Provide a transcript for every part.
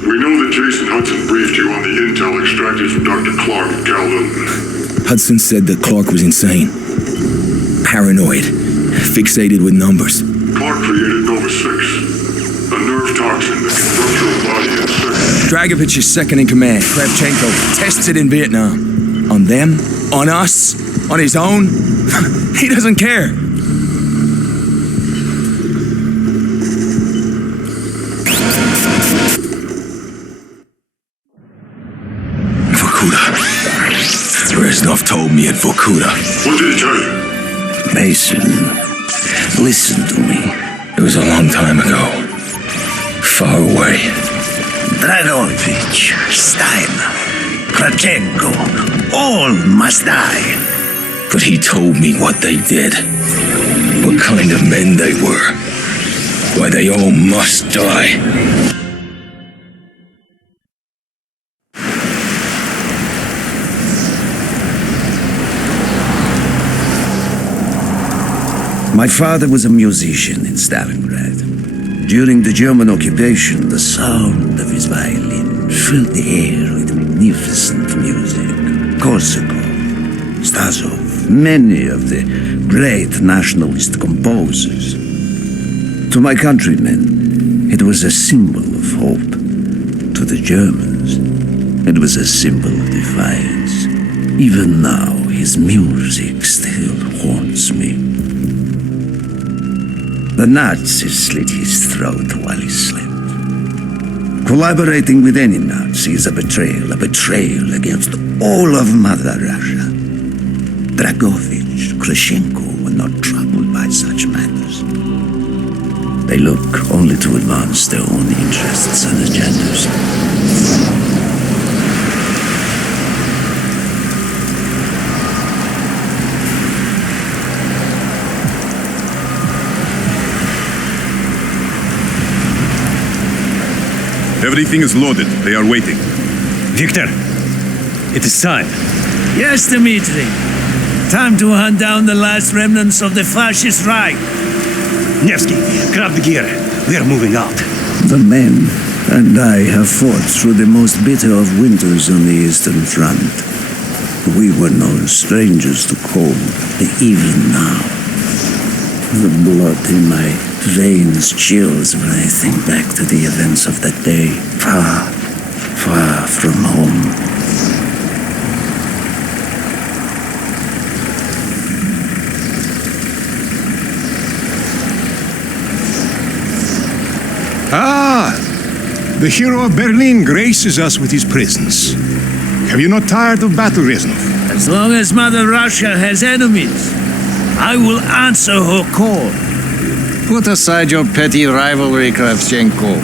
We know that Jason Hudson briefed you on the intel extracted from Dr. Clark at Kowloon. Hudson said that Clark was insane. Paranoid. Fixated with numbers. Clark created Nova 6. A nerve toxin that can rupture a body in seconds. Dragovich is second in command. Kravchenko tested in Vietnam. On them? On us? On his own? He doesn't care. Reznov told me at Vorkuta. What did he tell you? Mason, listen to me. It was a long time ago. Far away. Dragovich, Steiner, Kravchenko, all must die. But he told me what they did. What kind of men they were. Why they all must die. My father was a musician in Stalingrad. During the German occupation, the sound of his violin filled the air with magnificent music. Korsakov, Stasov, many of the great nationalist composers. To my countrymen, it was a symbol of hope. To the Germans, it was a symbol of defiance. Even now, his music still haunts me. The Nazis slit his throat while he slept. Collaborating with any Nazi is a betrayal against all of Mother Russia. Dragovich, Kravchenko were not troubled by such matters. They look only to advance their own interests and agendas. Everything is loaded. They are waiting. Victor, it is time. Yes, Dmitri. Time to hunt down the last remnants of the fascist Reich. Nevsky, grab the gear. We are moving out. The men and I have fought through the most bitter of winters on the Eastern Front. We were no strangers to cold, even now. The blood in my veins chills when I think back to the events of that day, far, far from home. The hero of Berlin graces us with his presence. Have you not tired of battle, Reznov? As long as Mother Russia has enemies, I will answer her call. Put aside your petty rivalry, Kravchenko.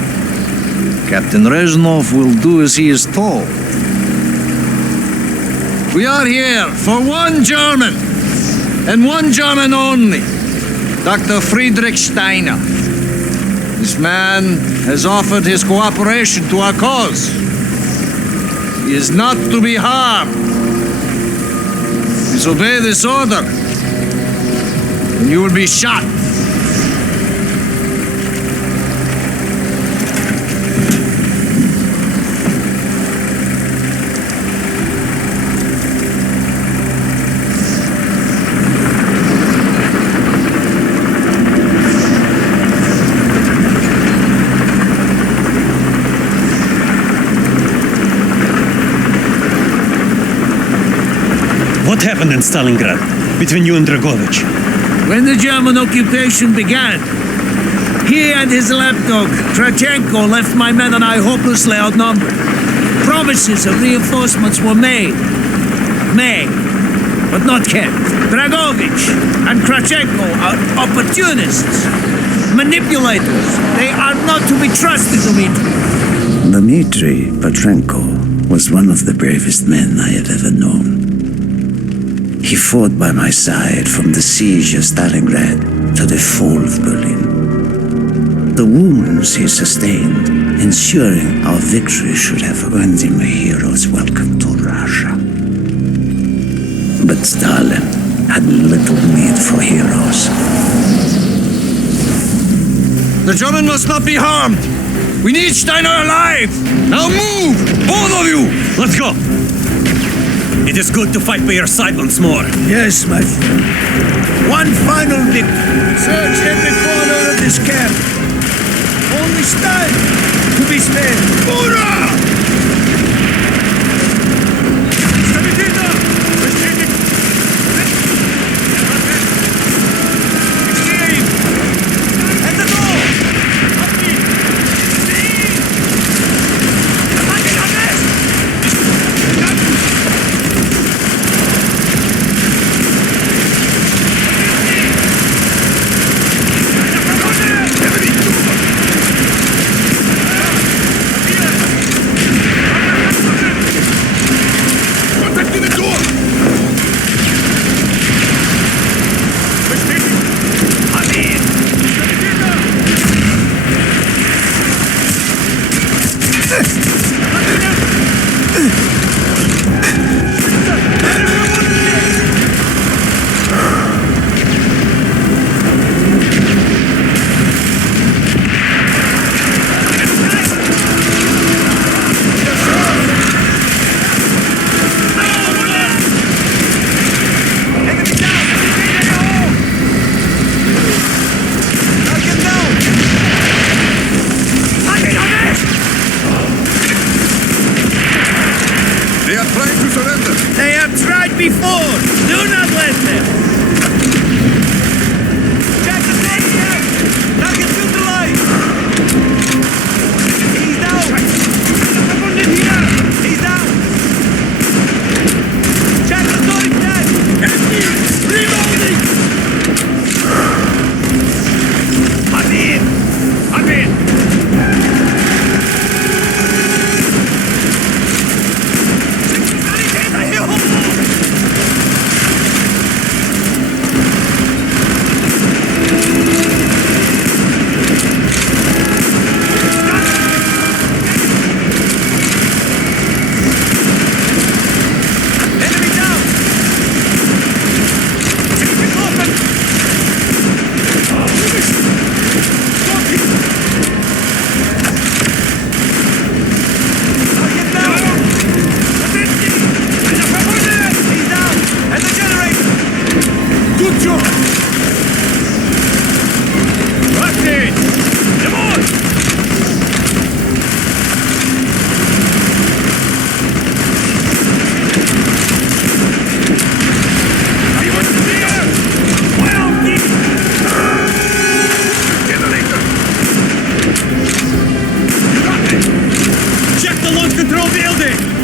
Captain Reznov will do as he is told. We are here for one German, and one German only, Dr. Friedrich Steiner. This man has offered his cooperation to our cause. He is not to be harmed. Disobey this order, and you will be shot. What happened in Stalingrad between you and Dragovich? When the German occupation began, he and his lapdog, Kravchenko, left my men and I hopelessly outnumbered. Promises of reinforcements were made, but not kept. Dragovich and Kravchenko are opportunists, manipulators. They are not to be trusted, Dmitri. Dmitri Petrenko was one of the bravest men I had ever known. He fought by my side from the siege of Stalingrad to the fall of Berlin. The wounds he sustained, ensuring our victory, should have earned him a hero's welcome to Russia. But Stalin had little need for heroes. The German must not be harmed. We need Steiner alive! Now move! Both of you! Let's go! It is good to fight by your side once more. Yes, my friend. One final victory. Search every corner of this camp. Only Stein to be spared. Hoorah! They have tried before. Do not let them. Check the stadium. Now get to the light. He's down. He's down. Check the storage deck. Empty. Reloading. I'm in.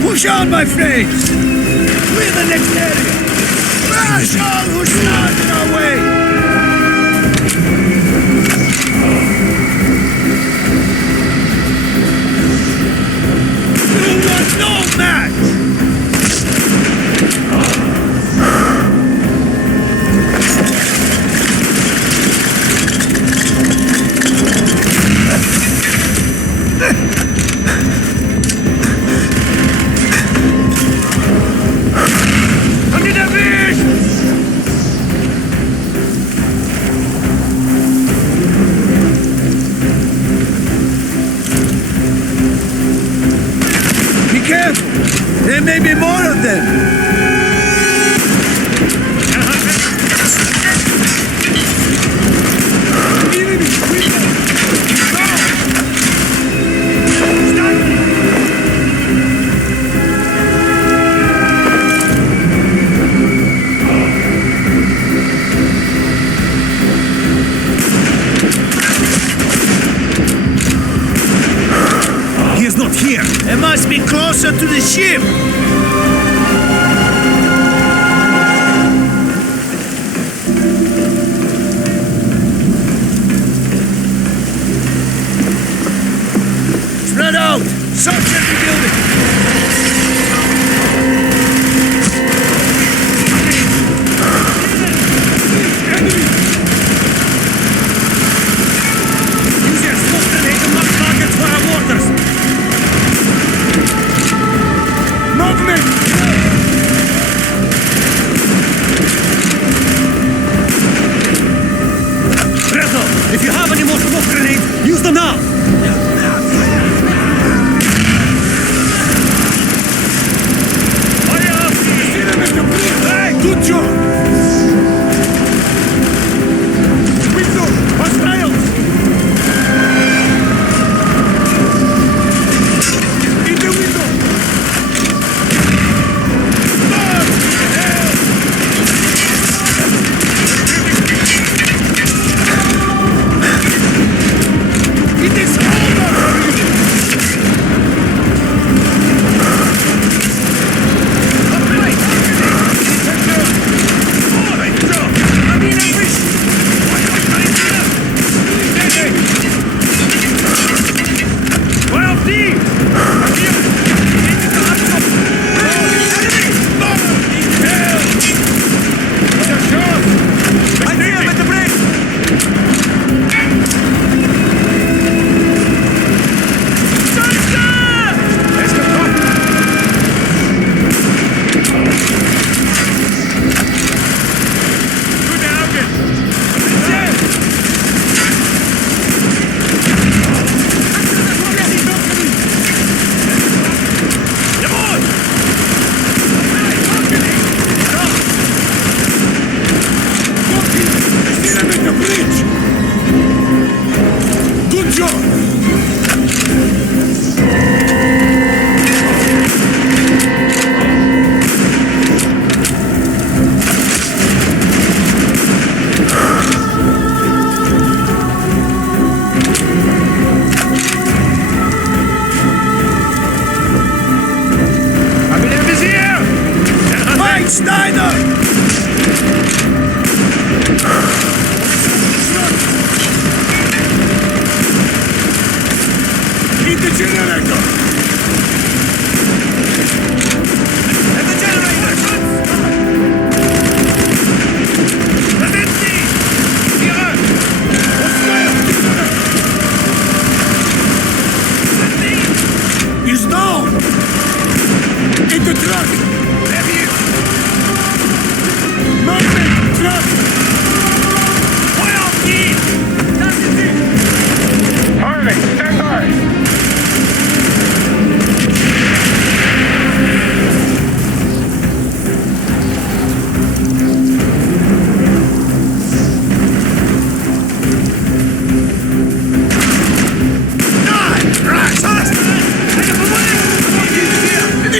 Push on, my friends! Clear the next area! Crash all who stand in our way! You want no match! There may be more of them. He is not here. It must be closer to the ship. Spread out! Search every building! Use your smoke grenade to mark targets for our mortars. Movement! Rezo, if you have any more smoke grenades, use them now!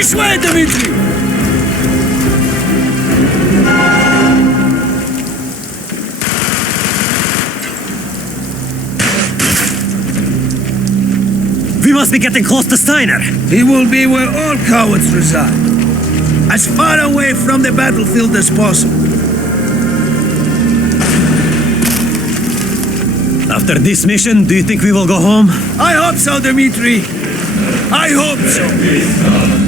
This way, Dmitri! We must be getting close to Steiner. He will be where all cowards reside. As far away from the battlefield as possible. After this mission, do you think we will go home? I hope so, Dmitri. I hope so.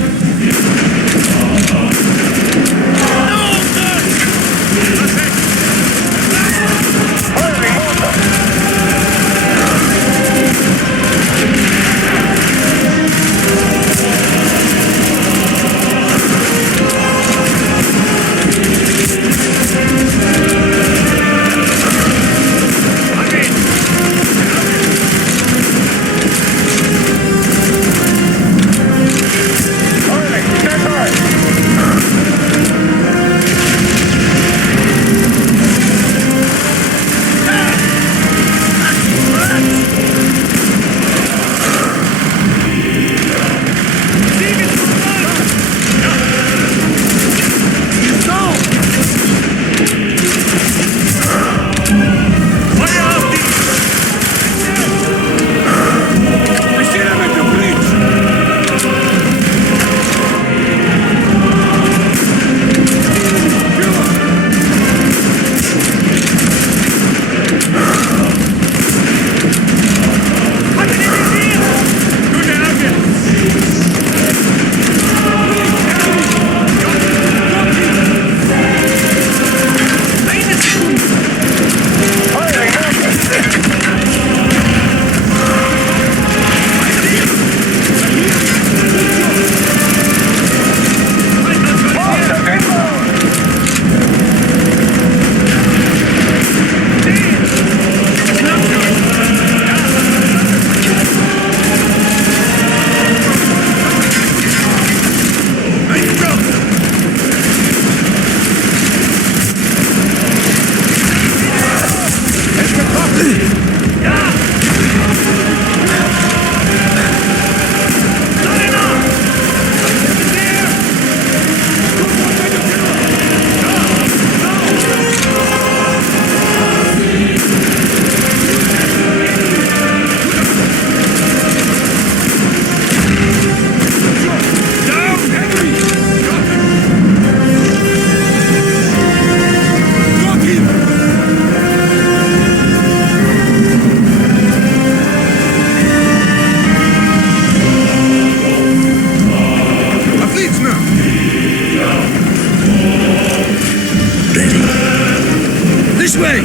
This way!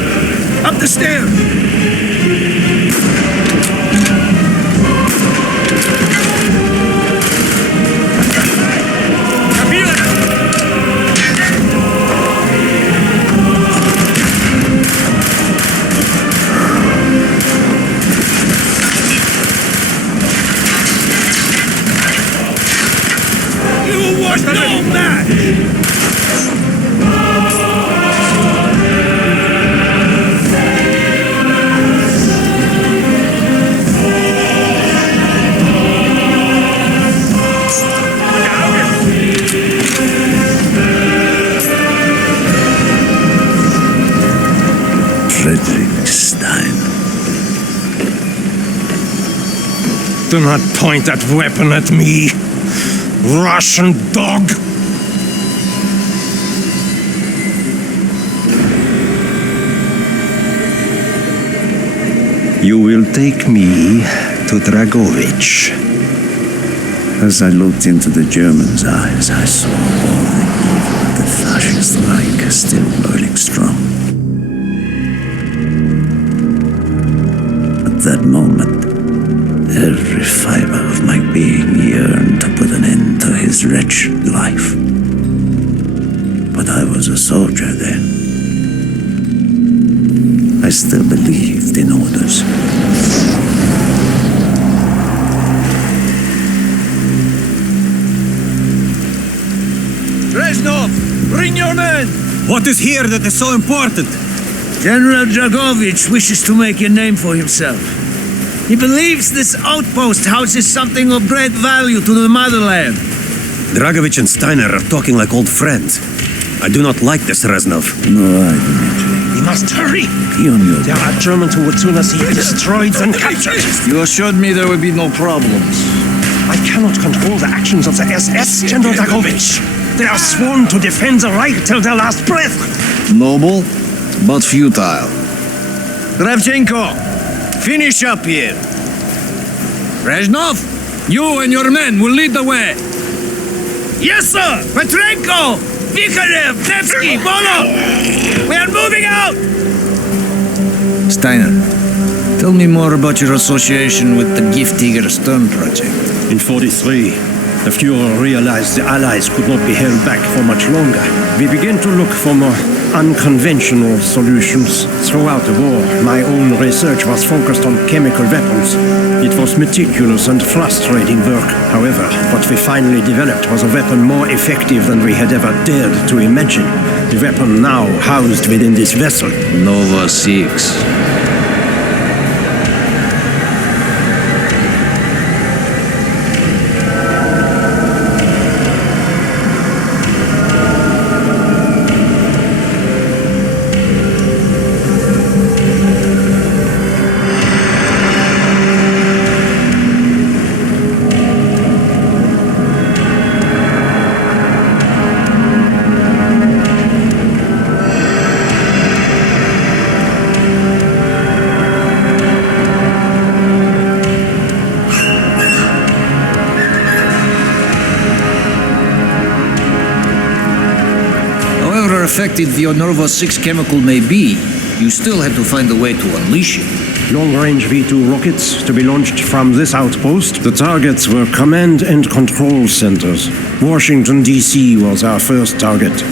Up the stairs! You was no match! Do not point that weapon at me, Russian dog! You will take me to Dragovich. As I looked into the German's eyes, I saw all the evil of the fascist Reich still burning strong. At that moment, every fiber of my being yearned to put an end to his wretched life. But I was a soldier then. I still believed in orders. Reznov, bring your men! What is here that is so important? General Dragovich wishes to make a name for himself. He believes this outpost houses something of great value to the motherland. Dragovich and Steiner are talking like old friends. I do not like this, Reznov. No, I Dmitri. We must hurry. Be on your There are Germans who would sooner see you destroyed than captured. You assured me there would be no problems. I cannot control the actions of the SS, General Dragovich. They are sworn to defend the Reich till their last breath. Noble, but futile. Kravchenko, finish up here. Reznov, you and your men will lead the way. Yes, sir! Petrenko! Vikarev! Nevsky! Volov! We are moving out! Steiner, tell me more about your association with the Giftiger Stern project. In 43, the Fuhrer realized the Allies could not be held back for much longer. We began to look for more unconventional solutions. Throughout the war, my own research was focused on chemical weapons. It was meticulous and frustrating work. However, what we finally developed was a weapon more effective than we had ever dared to imagine. The weapon now housed within this vessel. Nova 6. Effective the Nova 6 chemical may be, you still have to find a way to unleash it. Long-range V2 rockets to be launched from this outpost. The targets were command and control centers. Washington, D.C. was our first target.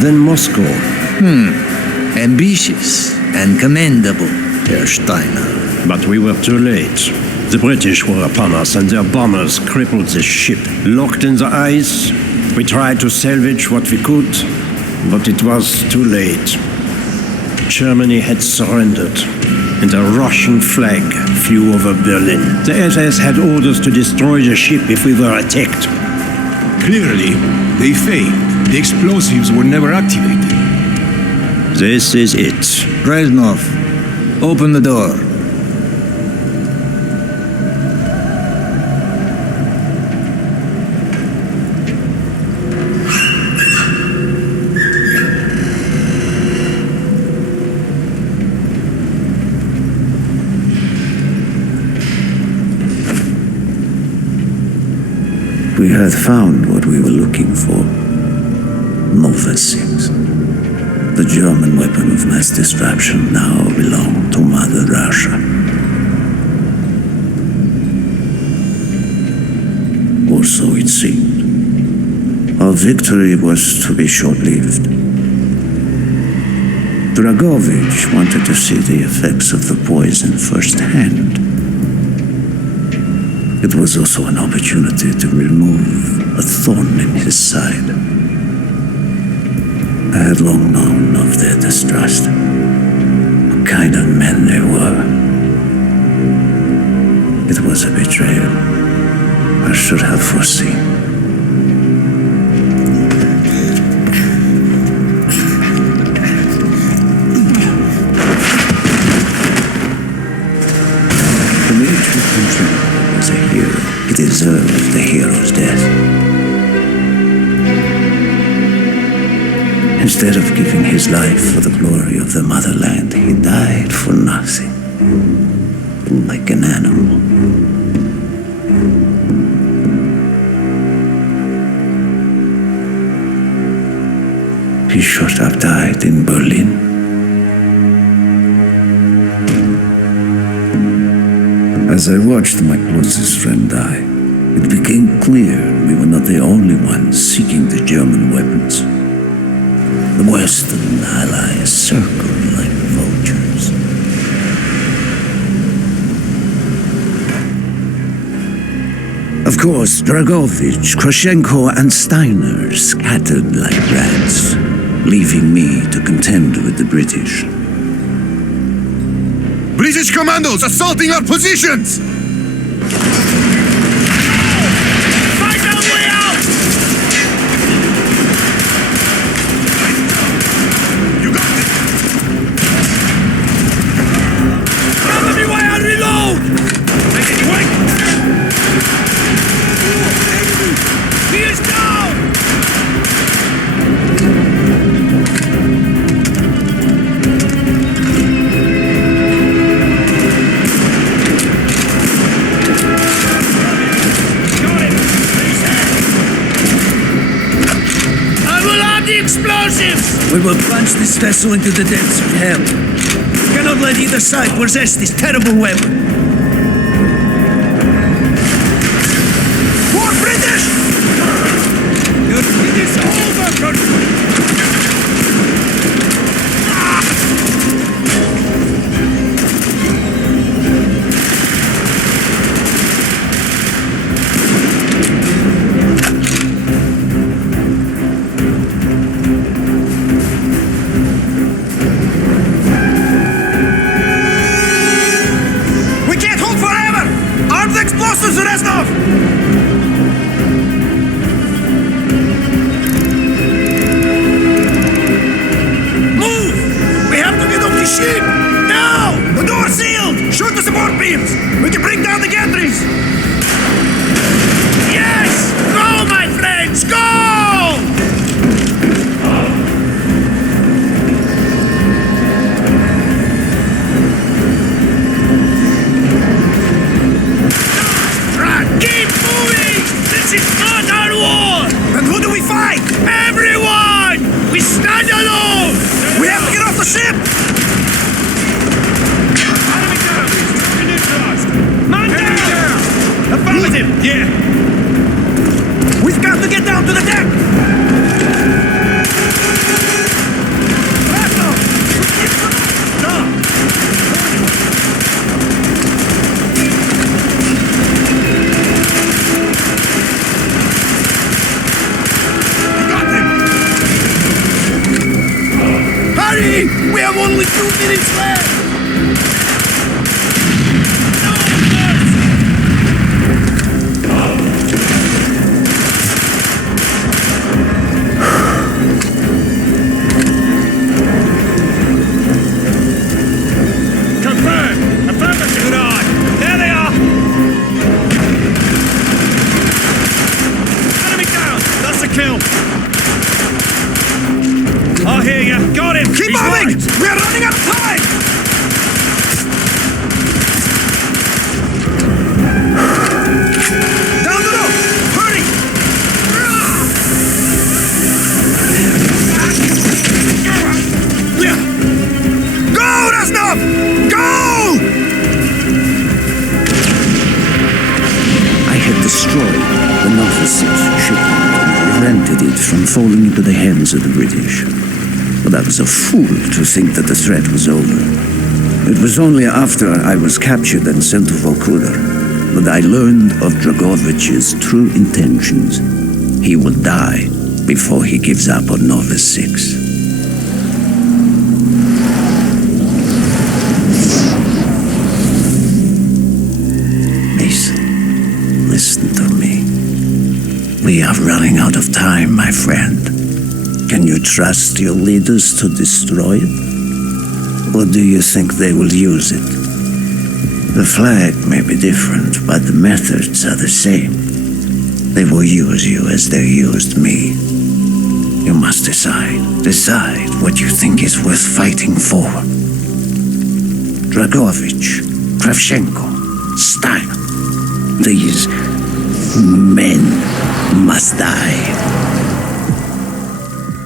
Then Moscow. Ambitious and commendable, Herr Steiner. But we were too late. The British were upon us and their bombers crippled the ship. Locked in the ice, we tried to salvage what we could, but it was too late. Germany had surrendered, and a Russian flag flew over Berlin. The SS had orders to destroy the ship if we were attacked. Clearly, they failed. The explosives were never activated. This is it. Reznov, open the door. We had found what we were looking for. Nova 6. The German weapon of mass destruction now belonged to Mother Russia. Or so it seemed. Our victory was to be short-lived. Dragovich wanted to see the effects of the poison firsthand. It was also an opportunity to remove a thorn in his side. I had long known of their distrust, what kind of men they were. It was a betrayal I should have foreseen. Was a hero. He deserved the hero's death. Instead of giving his life for the glory of the motherland, he died for nothing. Like an animal. He should have died in Berlin. As I watched my closest friend die, it became clear we were not the only ones seeking the German weapons. The Western Allies circled like vultures. Of course, Dragovich, Kravchenko, and Steiner scattered like rats, leaving me to contend with the British. British commandos assaulting our positions! Find our way out! explosives! We will plunge this vessel into the depths of hell. We cannot let either side possess this terrible weapon. More British! It is over! We have only 2 minutes left! From falling into the hands of the British. But I was a fool to think that the threat was over. It was only after I was captured and sent to Vokuda that I learned of Dragovich's true intentions. He will die before he gives up on Nova 6. Listen to me. We are running out of time, my friend. Can you trust your leaders to destroy it? Or do you think they will use it? The flag may be different, but the methods are the same. They will use you as they used me. You must decide. Decide what you think is worth fighting for. Dragovich, Kravchenko, Steiner. These men must die.